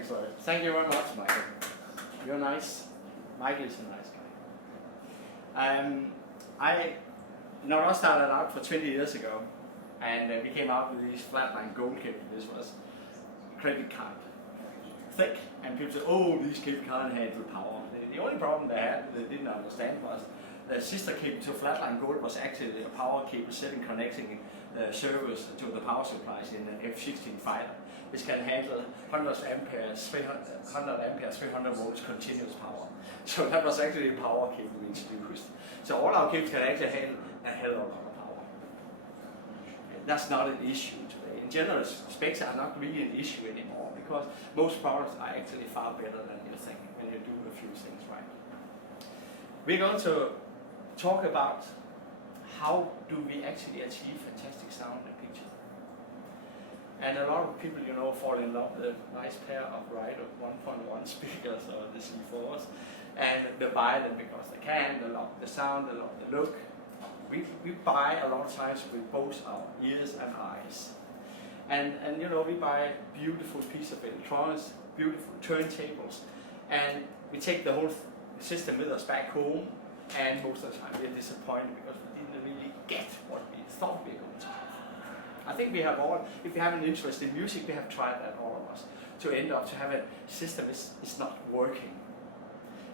Thanks a lot. Thank you very much, Michael. You're nice. Michael is a nice guy. I started out for 20 years ago, and we came out with these flatline gold cables. This was credit card thick, and people said, "Oh, these cables can't handle power." The only problem they didn't understand was the sister cable to flatline gold was actually a power cable setting connecting the servers to the power supplies in an F-16 fighter, which can handle 100 amperes, 300 volts continuous power. So that was actually a power cable we introduced. So all our cables can actually handle a hell of a lot of power. That's not an issue today. In general, specs are not really an issue anymore because most products are actually far better than you think when you do a few things right. We're going to talk about how do we actually achieve fantastic sound and picture. And a lot of people, you know, fall in love with a nice pair of RAIDHO 1.1 speakers or the C4s, and they buy them because they can, they love the sound, they love the look. We buy a lot of times with both our ears and eyes. And you know, we buy beautiful piece of electronics, beautiful turntables, and we take the whole system with us back home, and most of the time we're disappointed because we didn't really get what we thought we were going to have. I think we have all, if you have an interest in music, we have tried that, all of us, to end up to have a system is not working.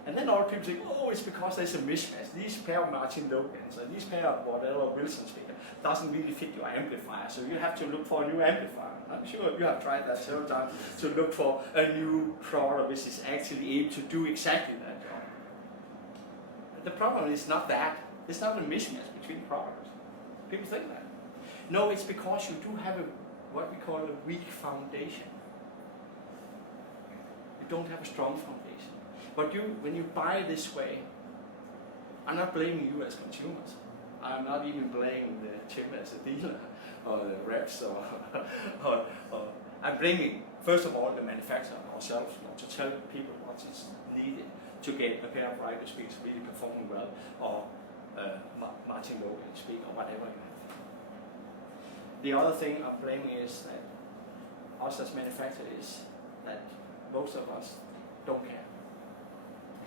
And then all people think, oh, it's because there's a mismatch. These pair of Martin Logans and these pair of whatever Wilson speaker doesn't really fit your amplifier, so you have to look for a new amplifier. I'm sure you have tried that several times, to look for a new product which is actually able to do exactly that job. But the problem is not that. It's not a mismatch between products. People think that. No, it's because you do have what we call a weak foundation. You don't have a strong foundation. But when you buy this way, I'm not blaming you as consumers. I'm not even blaming the Tim as a dealer or the reps or I'm blaming, first of all, the manufacturer ourselves, to tell people what is needed to get a pair of RAIDHO speakers really performing well, or Martin Logan speak, or whatever you have. The other thing I'm blaming is that us as manufacturers, that most of us don't care.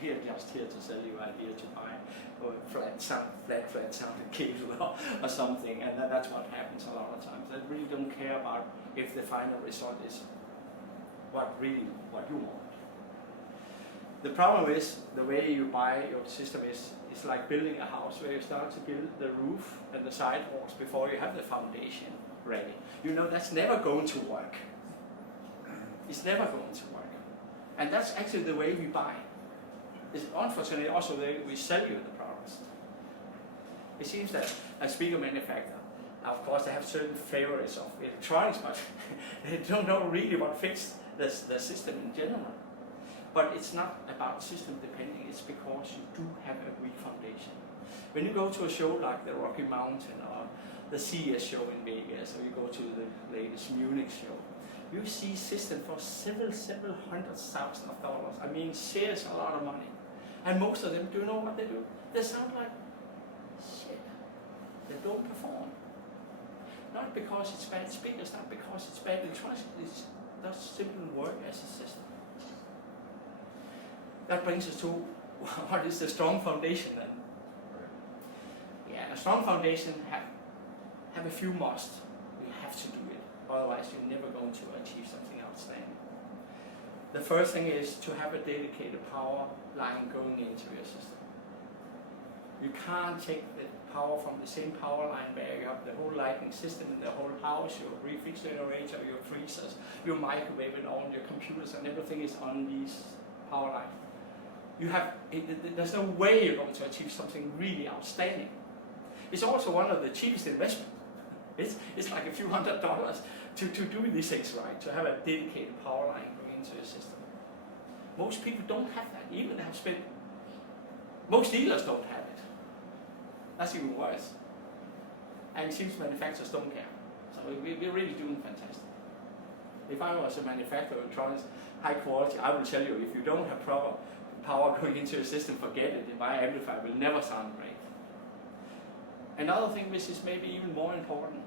We are just here to sell you idea to buy a flat sounding cable or something, and that's what happens a lot of times. They really don't care about if the final result is what you want. The problem is the way you buy your system is like building a house where you start to build the roof and the sidewalls before you have the foundation ready. You know that's never going to work. It's never going to work. And that's actually the way we buy. It's unfortunately also the way we sell you the products. It seems that a speaker manufacturer, of course they have certain favorites of electronics, but they don't know really what fits the system in general. But it's not about system depending, it's because you do have a weak foundation. When you go to a show like the Rocky Mountain or the CES show in Vegas, or you go to the latest Munich show, you see systems for several $100,000. I mean, serious a lot of money. And most of them, do you know what they do? They sound like shit. They don't perform. Not because it's bad speakers, not because it's bad electronics, it doesn't simply work as a system. That brings us to what is the strong foundation then? Yeah, a strong foundation have a few musts. You have to do it, otherwise you're never going to achieve something outstanding. The first thing is to have a dedicated power line going into your system. You can't take the power from the same power line where you have the whole lighting system in the whole house, your refrigerator, your freezers, your microwave and all your computers, and everything is on these power lines. There's no way you're going to achieve something really outstanding. It's also one of the cheapest investments. It's like a few $100 to do these things right, to have a dedicated power line going into your system. Most people don't have that, even have spent, most dealers don't have it. That's even worse. And it seems manufacturers don't care. So we're really doing fantastic. If I was a manufacturer of electronics, high quality, I will tell you, if you don't have proper power going into your system, forget it. My amplifier will never sound great. Another thing which is maybe even more important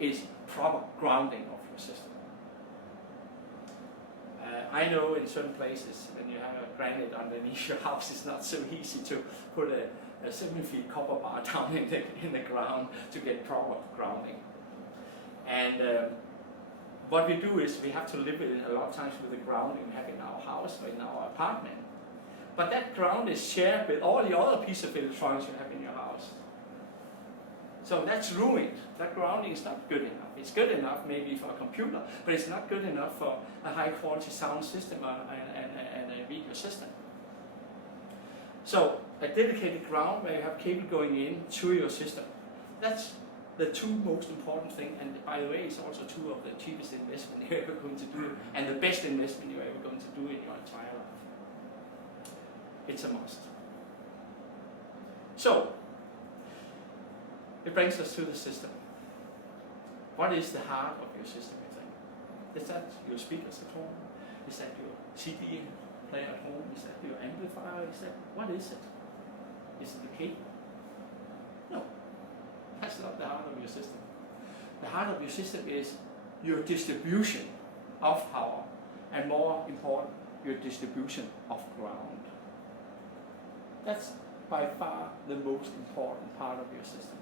is proper grounding of your system. I know in certain places when you have a granite underneath your house, it's not so easy to put a 7 feet copper bar down in the ground to get proper grounding. And what we do is we have to live with it a lot of times with the grounding we have in our house or in our apartment. But that ground is shared with all the other pieces of electronics you have in your house. So that's ruined. That grounding is not good enough. It's good enough maybe for a computer, but it's not good enough for a high quality sound system and a video system. So a dedicated ground where you have cable going in to your system. That's the two most important things, and by the way, it's also two of the cheapest investment you're ever going to do, and the best investment you're ever going to do in your entire life. It's a must. So, it brings us to the system. What is the heart of your system, you think? Is that your speakers at home? Is that your CD player at home? Is that your amplifier? What is it? Is it the cable? No. That's not the heart of your system. The heart of your system is your distribution of power, and more important, your distribution of ground. That's by far the most important part of your system.